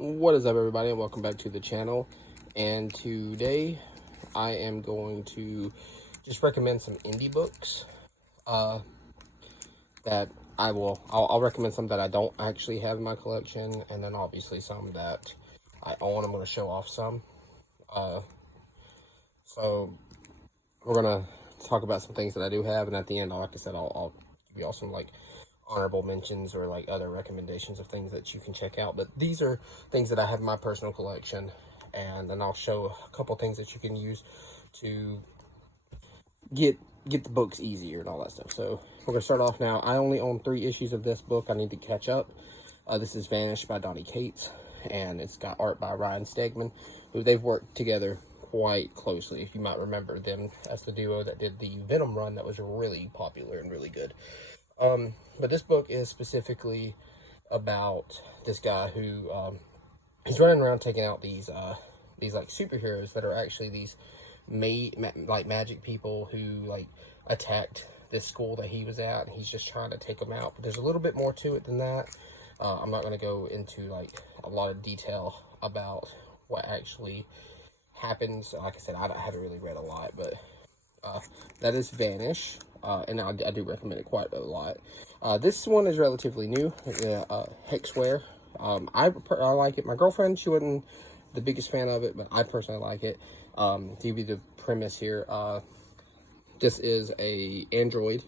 What is up, everybody, and welcome back to the channel. And today I am going to just recommend some indie books that I'll recommend some that I don't actually have in my collection, and then obviously some that I own. I'm going to show off some. So we're going to talk about some things that I do have, and at the end, like I said, I'll give you all some like honorable mentions or like other recommendations of things that you can check out. But these are things that I have in my personal collection, and then I'll show a couple things that you can use to get the books easier and all that stuff. So we're gonna start off now. I only own 3 issues of this book. I need to catch up. This is Vanish by Donny Cates, and it's got art by Ryan Stegman, who they've worked together quite closely. If you might remember them as the duo that did the Venom run that was really popular and really good. But this book is specifically about this guy who he's running around taking out these like superheroes that are actually these like magic people who like attacked this school that he was at, and he's just trying to take them out. But there's a little bit more to it than that. I'm not going to go into like a lot of detail about what actually happens. Like I said, I haven't really read a lot, but that is Vanish, and I do recommend it quite a lot. This one is relatively new, Hexware. I like it. My girlfriend, she wasn't the biggest fan of it, but I personally like it. To give you the premise here, this is a android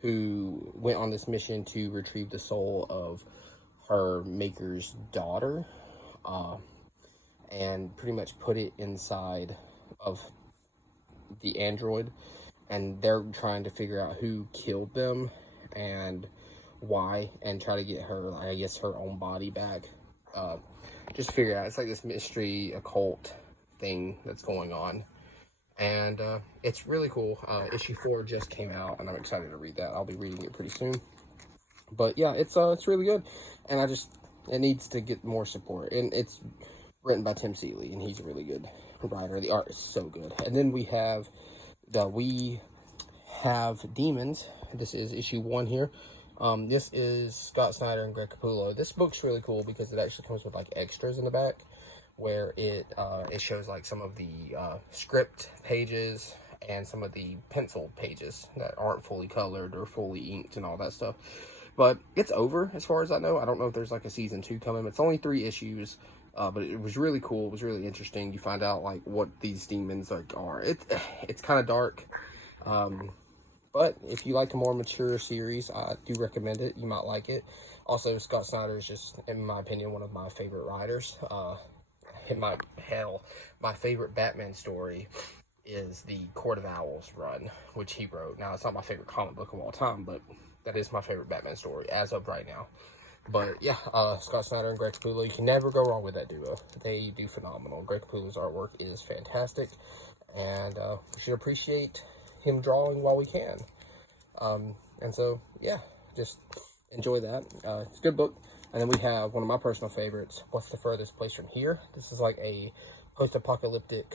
who went on this mission to retrieve the soul of her maker's daughter, and pretty much put it inside of the android, and they're trying to figure out who killed them and why, and try to get her, I guess, her own body back. Just figure out, it's like this mystery occult thing that's going on, and it's really cool. Issue 4 just came out, and I'm excited to read that. I'll be reading it pretty soon. But yeah, it's really good, and it needs to get more support. And it's written by Tim Seeley, and he's a really good writer. The art is so good. And then we have Demons. This is issue 1 here. This is Scott Snyder and Greg Capullo. This book's really cool because it actually comes with like extras in the back, where it shows like some of the script pages and some of the pencil pages that aren't fully colored or fully inked and all that stuff. But it's over as far as I know. I don't know if there's like a season 2 coming. It's only 3 issues. But it was really cool. It was really interesting. You find out like what these demons like are. It's kind of dark, but if you like a more mature series, I do recommend it. You might like it. Also, Scott Snyder is just, in my opinion, one of my favorite writers. My favorite Batman story is the Court of Owls run, which he wrote. Now, it's not my favorite comic book of all time, but that is my favorite Batman story as of right now. But yeah, Scott Snyder and Greg Capullo, you can never go wrong with that duo. They do phenomenal. Greg Capullo's artwork is fantastic, and we should appreciate him drawing while we can. And so, yeah, just enjoy that. It's a good book. And then we have one of my personal favorites, What's the Furthest Place from Here? This is like a post-apocalyptic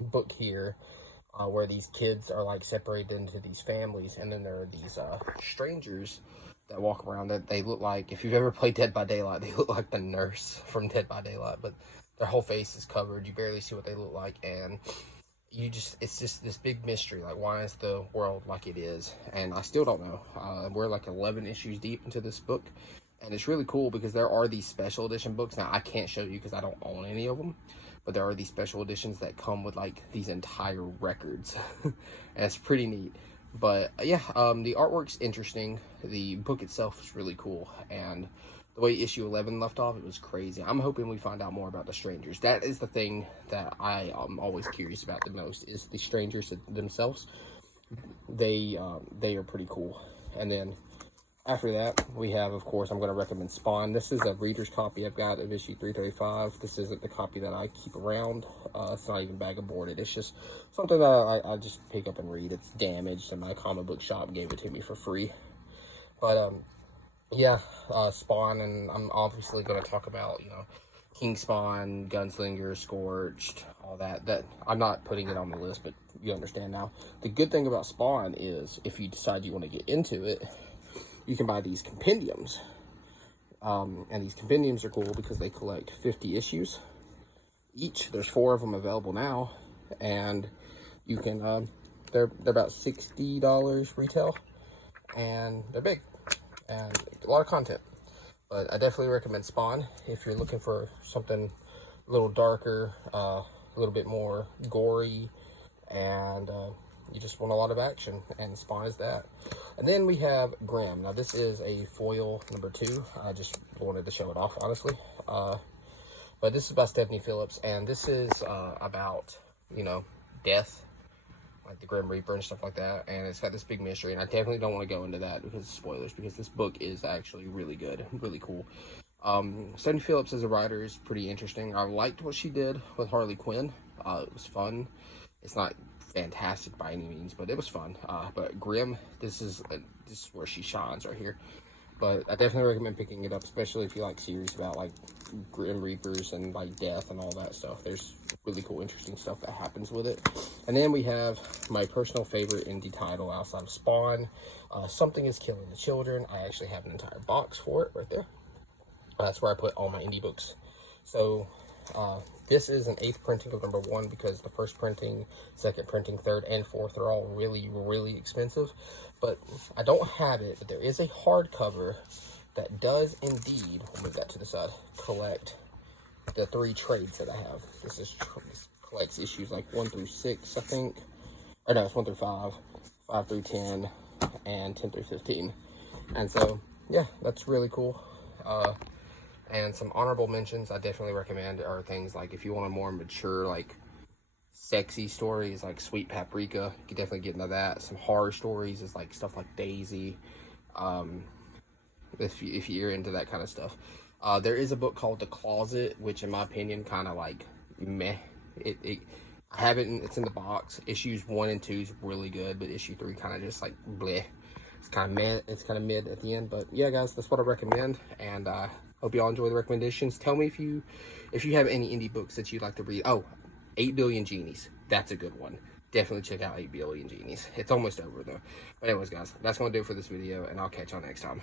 book here, where these kids are like separated into these families, and then there are these strangers that walk around that they look like, if you've ever played Dead by Daylight, they look like the nurse from Dead by Daylight, but their whole face is covered. You barely see what they look like, and it's just this big mystery, like, why is the world like it is? And I still don't know. We're like 11 issues deep into this book, and it's really cool because there are these special edition books. Now, I can't show you because I don't own any of them, but there are these special editions that come with like these entire records, and it's pretty neat. But yeah, the artwork's interesting. The book itself is really cool, and the way issue 11 left off, it was crazy. I'm hoping we find out more about the strangers. That is the thing that I am always curious about the most, is the strangers themselves. They are pretty cool. And then after that, we have, of course, I'm going to recommend Spawn. This is a reader's copy I've got of issue 335. This isn't the copy that I keep around. It's not even bag boarded. It's just something that I just pick up and read. It's damaged, and my comic book shop gave it to me for free. But, yeah, Spawn, and I'm obviously going to talk about, King Spawn, Gunslinger, Scorched, all that. That I'm not putting it on the list, but you understand now. The good thing about Spawn is, if you decide you want to get into it, you can buy these compendiums And these compendiums are cool because they collect 50 issues each. There's 4 of them available now, and you can they're about $60 retail, and they're big and a lot of content. But I definitely recommend Spawn if you're looking for something a little darker, a little bit more gory, and you just want a lot of action, and Spawn is that. And then we have Grimm. Now this is a foil number 2. I just wanted to show it off, honestly. But this is by Stephanie Phillips, and this is about, you know, death, like the Grim Reaper and stuff like that. And it's got this big mystery, and I definitely don't want to go into that because of spoilers, because this book is actually really good, really cool. Stephanie Phillips as a writer is pretty interesting. I liked what she did with Harley Quinn. It was fun. It's not fantastic by any means, but it was fun. But Grimm, this is where she shines right here. But I definitely recommend picking it up, especially if you like series about like Grim Reapers and like death and all that stuff. There's really cool, interesting stuff that happens with it. And then we have my personal favorite indie title outside of Spawn, Something is Killing the Children. I actually have an entire box for it right there. That's where I put all my indie books. So this is an 8th printing of number 1 because the 1st printing, 2nd printing, 3rd, and 4th are all really, really expensive. But I don't have it, but there is a hardcover that does indeed, we'll move that to the side, collect the 3 trades that I have. This collects issues like 1 through 6, I think. Or no, it's 1 through 5, 5 through 10, and 10 through 15. And so, yeah, that's really cool. And some honorable mentions I definitely recommend are things like, if you want a more mature, like sexy stories like Sweet Paprika, you can definitely get into that. Some horror stories is like stuff like Daisy, if you're into that kind of stuff. There is a book called The Closet, which in my opinion kind of like meh. I have it, it's in the box. Issues 1 and 2 is really good, but issue 3 kind of just like bleh. It's kind of meh. It's kind of mid at the end. But yeah, guys, that's what I recommend, and hope y'all enjoy the recommendations. Tell me if you have any indie books that you'd like to read. Oh, 8 Billion Genies. That's a good one. Definitely check out 8 Billion Genies. It's almost over though. But anyways, guys, that's going to do it for this video, and I'll catch y'all next time.